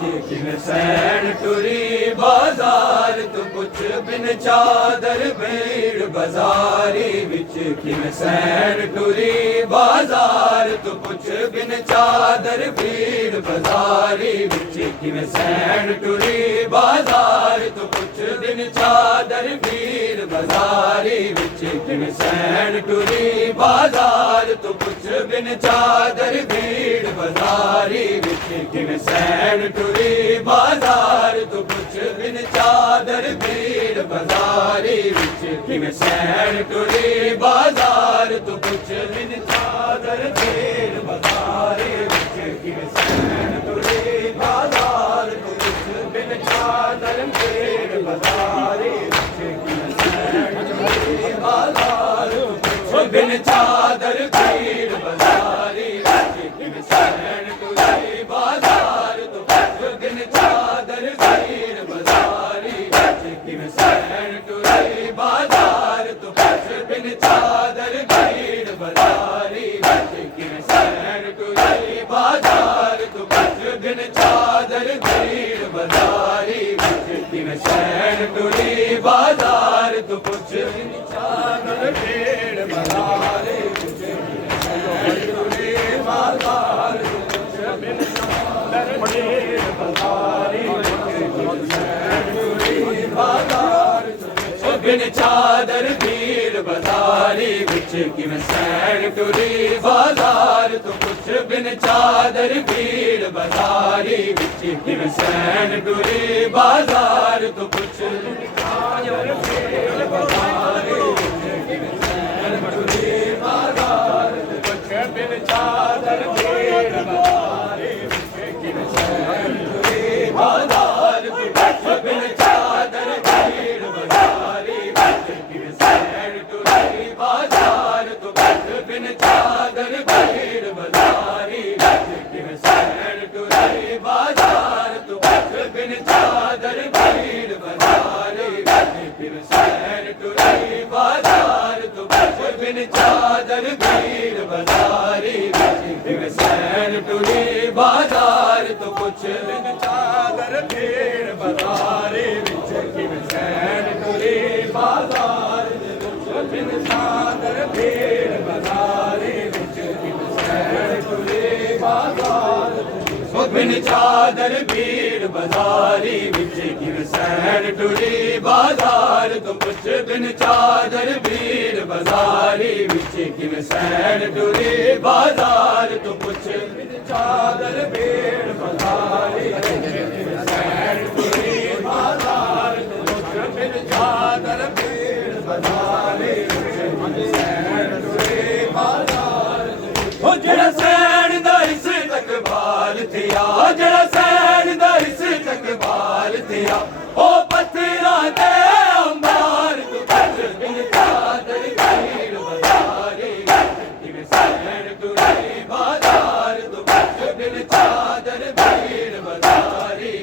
किन सैन टुरी बाजार तू कुछ बिन चादर भीड़ बाजारी विच किन सैन टुरी बाजार तू कुछ बिन चादर भीड़ बाजारी विच किन सैन टुरी बाजार तू कुछ बिन चादर भीड़ बाजारी विच किन सैन टुरी बाजार तू कुछ बिन चादर भीड़ बाजारी विच किन सैन टुरी बाजार तू कुछ बिन चादर भीड़ बाजारी विच किन सैन टुरी बाजार तू कुछ बिन चादर भीड़ बाजारी विच किन सैन टुरी बाजार तू कुछ बिन चादर भीड़ बाजारी विच किन सैन टुरी बाजार तू कुछ बिन चादर भीड़ बाजारी विच किन सैन टुरी बाजार तू कुछ बिन चादर भीड़ बाजारी विच किन सैन टुरी बाजार तू कुछ बिन चादर भीड़ बाजारी विच किन सैन टुरी बाजार तू कुछ बिन चादर भीड़ बाजारी विच किन सैन टुरी बाजार तू कुछ बिन चादर भीड़ बाजारी विच किन सैन टुरी बाजार तू कुछ बिन चादर भीड़ बाजारी विच किन सैन टुरी बाजार तू कुछ बिन चादर भीड़ बाजारी विच किन सैन टुरी बाजार तू कुछ बिन चादर भीड़ बाजारी विच किन सैन टुरी बाजार तू कुछ बिन चादर भीड़ बाजारी विच किन सैन टुरी बाजार तू कुछ बिन चादर भीड़ बाजारी विच किन सैन टुरी बाजार तू कुछ बिन चादर भीड़ बाजारी विच किन सैन टुरी बाजार तू कुछ बिन चादर भीड़ बाजारी विच किन सैन टुरी बाजार तू कुछ बिन चादर भीड़ बाजारी विच किन सैन टुरी बाजार तू कुछ बिन चादर भीड़ बाजारी विच किन सैन टुरी बाजार तू कुछ बिन चादर भीड़ बाजारी विच किन सैन टुरी बाजार तू कुछ बिन चादर भीड़ बाजारी विच किन सैन टुरी बाजार बिन चादर भीड़ बाजारी विच किन सैन टुरी बाजार तू कुछ बिन चादर भीड़ बाजारी विच किन सैन टुरी बाजार तू कुछ बिन चादर भीड़ बाजारी विच किन सैन टुरी बाजार तू कुछ बिन चादर भीड़ बाजारी विच किन सैन टुरी बाजार ओ जेड़ा सैन दा इस तक बाल थिया जेड़ा सैन दा इस तक बाल थिया ओ पत्थरां दे अंबार तू कुछ बिन चादर भीड़ बाजारी किन सैन टुरी बाजार तू कुछ बिन चादर भीड़ बाजारी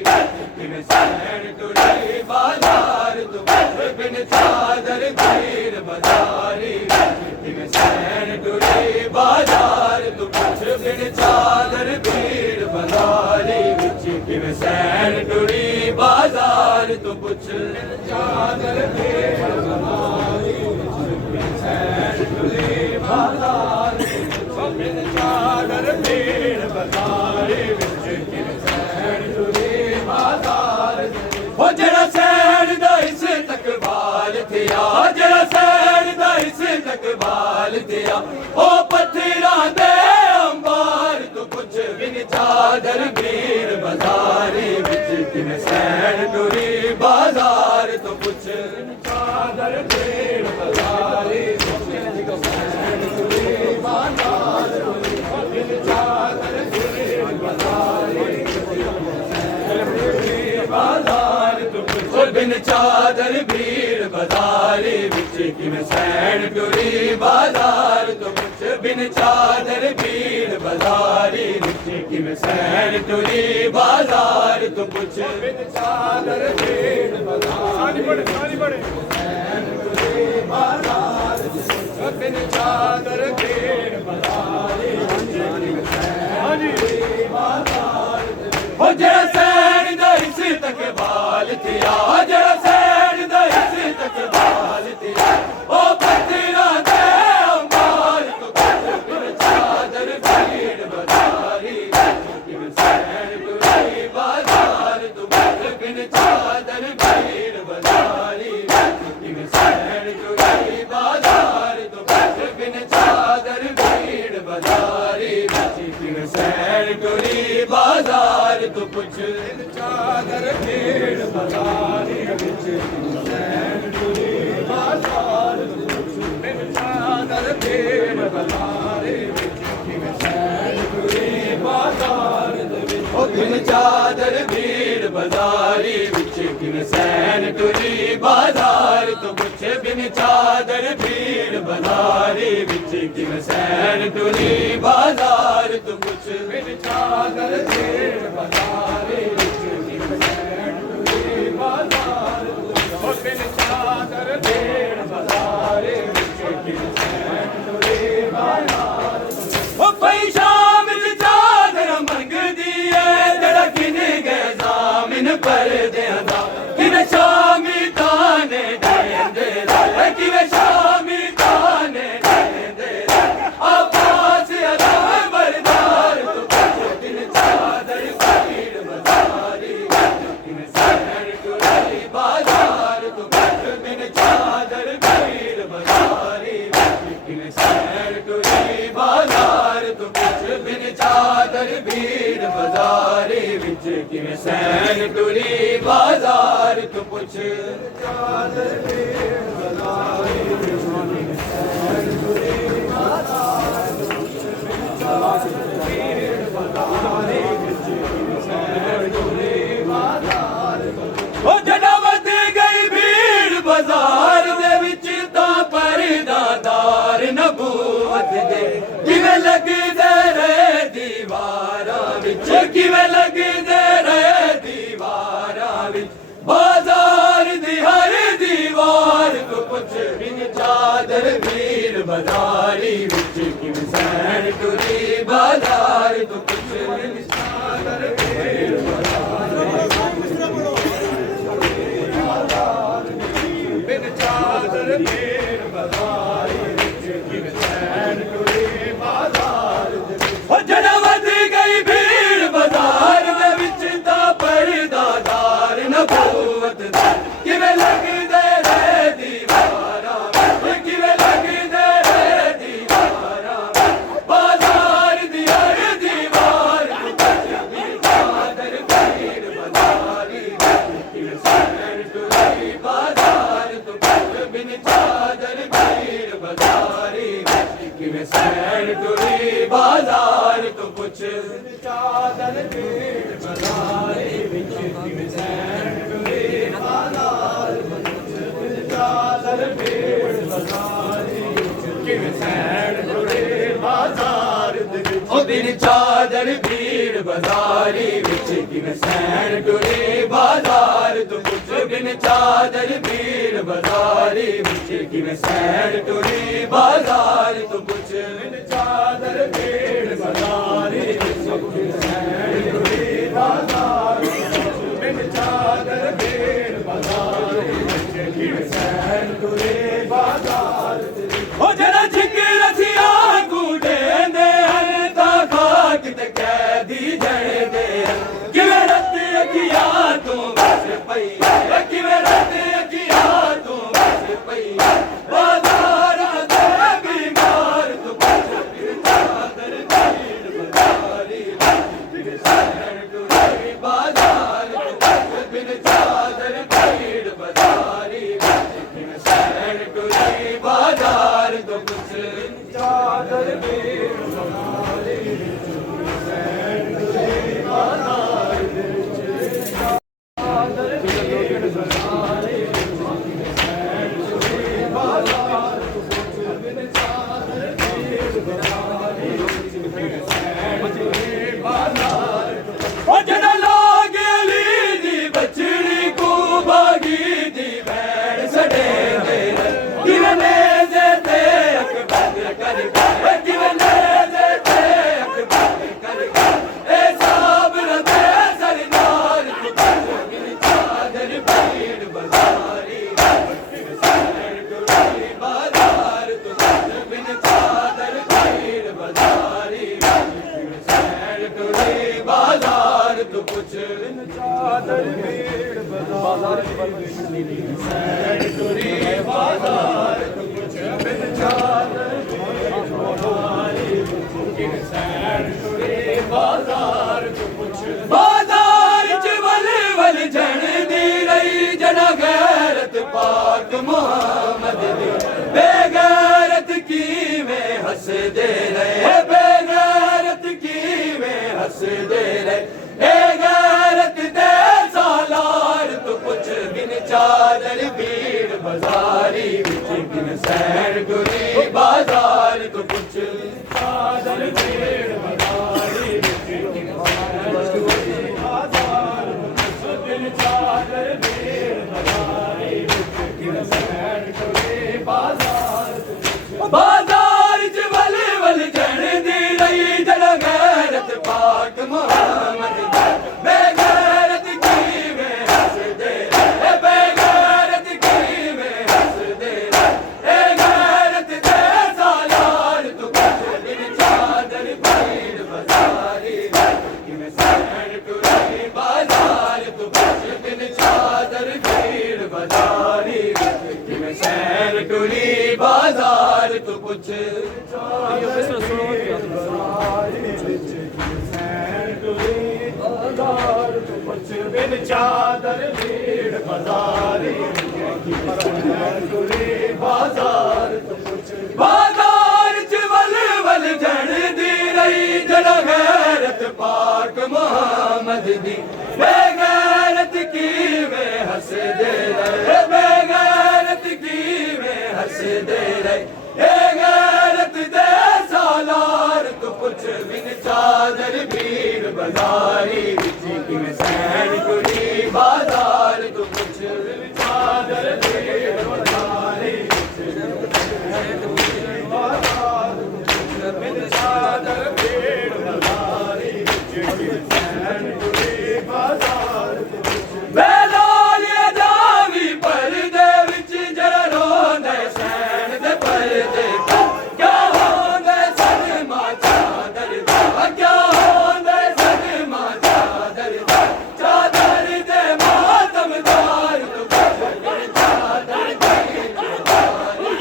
किन सैन टुरी बाजार तू कुछ बिन चादर भीड़ बाजारी किन सैन टुरी बाजार तू कुछ बिन चादर भीड़ बाजारी विच किन सैन टुरी बाजार तू कुछ बिन चादर भीड़ बाजारी विच किन सैन टुरी बाजार तू बिन चादर भीड़ बाजारी विच किन सैन टुरी बाजार ओ जेड़ा सैन दा इस तक बाल थिया जेड़ा सैन दा इस तक बाल थिया ओ पत्थरां दे अंबार तू कुछ बिन चादर भीड़ बाजारी विच किन सैन टुरी बाजार तू कुछ बिन चादर भीड़ बाजारी विच किन सैन टुरी बाजार तू बिन चादर भीड़ बाजारी बाजार तू कुछ बिन चादर भीड़ बाजारी विच किन सैन टुरी बाजार तू कुछ बिन चादर भीड़ बाजारी विच किन सैन टुरी बाजार तू कुछ बिन चादर भीड़ बाजारी सैन टुरी बाजार बिन चादर भीड़ बाजारी हो जैसे तक बाल थिया जड़ा सैन दा इस तक बाल थिया ओ पत्थरा दे अंबार तो बिन चादर भीड़ बाजारी किन सैन टुरी बाजार तो बिन चादर भीड़ बाजारी किन सैन टुरी बाजार तो बिन चादर भीड़ बाजारी किन सैन टुरी बाजार तो कुछ चादर भीड़ बाजारी विच सैन टुरी बाजार तो कुछ बिन चादर भीड़ बाजारी विच सैन टुरी बाजार ओ बिन चादर भीड़ बाजारी विच किन सैन टुरी बाजार तो कुछ बिन चादर भीड़ बाजारी विच किन सैन टुरी बाजार तो कुछ बिन चादर भीड़ बाजारी विच किन सैन टुरी बाजार ओ बिन चादर भीड़ बाजारी विच किन सैन टुरी बाजार ओ पई शाम च चादर मंगदी ऐ जड़ा किन गए जामिन पर देंदा किन शामी ताने देंदे किवे शामी ताने देंदे आपास अदब बरदार तो किन चादर भीड़ बाजारी किन सैन टुरी बाजार तो बिन चादर भीड़ बाजारी किन सैन टुरी बाजार तो बिन चादर भीड़ बाजारी विच किन सैन टुरी बाजार तो पुछ चादर भीड़ बाजारी विच किन सैन टुरी बाजार बिन चादर भीड़ बाजारी विच किन सैन टुरी बाजार ओ जड़ा वध गई भीड़ बाजार दे विच तां परदादार नबूवत दे किवें लगदे रहे दीवारां विच किवें लगदे रहे दीवारां विच बाजार दी हर दीवार को पुछ बिन चादर भीड़ बाजारी विच किन सैन टुरी बाजार तो पुछ बिन चादर भीड़ बाजारी बिन चादर भीड़ बाजारी विच किन सैन टुरी बाजार ओ जड़ा वध गई भीड़ बाजार दे विच तां परदादार नबूवत दा किवें लगदे रहे दीवारां किवें लगदे रहे दीवारां बाजार दी हर दीवार बिन चादर भीड़ बाजारी किन सैन टुरी बाजार तो बिन चादर भीड़ बाजारी किन सैन टुरी बाजार तो कुछ चादर भीड़ बाजारी विच किन सैन टुरी बाजार बिन चादर भीड़ बाजारी किन सैन टुरी बाजार ओ बिन चादर भीड़ बाजारी विच किन सैन टुरी बाजार तो कुछ बिन चादर भीड़ बाजारी विच किन सैन टुरी बाजार तो कुछ बिन चादर भीड़ बाजारी विच किन सैन टुरी बाजार बिन चादर भीड़ बाजारी विच किन सैन टुरी बाजार ओ जरा जिक्र रसिया कूड़े दे हर ता खाक ते कैदी जड़दे किवें रत अखियां तू बस पई किवें रत अखियां तू बस पई बाजारां दे बीमार तू बिन चादर भीड़ चादर भीड़ बाजार सैन टुरी बाजार तो कुछ बिन चादर सैन टुरी बाजार तो कुछ बाजार च वल वल जन दी रही जना गैरत पाक मोहम्मद दी बेगैरत की में हंस दे रहे बेगैरत की में हंस दे रहे ए गैरत दे सालार तो कुछ बिन चादर भीड़ बाजारी विच बिन सैन टुरी बाजार तो कुछ चादर भीड़ बाजारी विच बिन चादर भीड़ बाजारी विच बिन सैन टुरी बाजार बाजार च वल वल जन दी रही जड़ गैरत पाक मोहम्मद बेगैरत की में हंस दे बेगैरत की में हंस दे ए गैरत दे सालार तू कुछ बिन चादर भीड़ बाजारी कि में सैन टुरी बाजार तू कुछ बिन चादर भीड़ बाजारी कि में सैन टुरी बाजार तो कुछ बिन चादर भीड़ बाजारी बाजार तो कुछ बाजार च वल वल जन दी रही जड़ा गैरत पाक मोहम्मद दी बेगैरत की में हंस दे रहे बेगैरत की में हंस दे रहे ए गैरत दे सालार तो कुछ बिन चादर भीड़ बाजारी विच कि में सैन टुरी बाजार तो कुछ बिन चादर भीड़ बाजारी विच बिन चादर भीड़ बाजारी विच कि में सैन टुरी बाजार बेलाल जावी परदे विच जरा रोंदे सैन दे परदे क्या होंदे सदमा चादर दा क्या होंदे सदमा चादर दा चादर दे मातमदार तो कुछ बिन चादर भीड़ बाजारी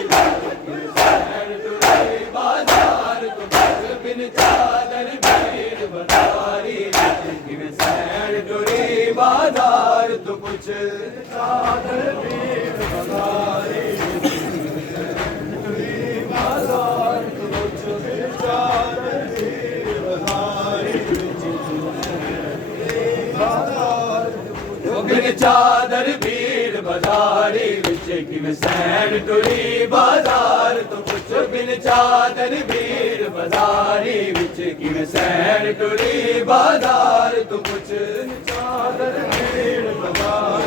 सैन टुरी बाजार तो कुछ बिन चादर भीड़ बाजारी सैन टुरी बाजार तो कुछ चादर भीड़ बाजारी बाजार तो कुछ चादर भीड़ बाजारी बिन चादर भीड़ बाजारी विच कि में सैन टुरी बाजार तो कुछ बिन चादर भीड़ बाजारी विच कि में सैन टुरी बाजार तो कुछ चादर भीड़ बाजार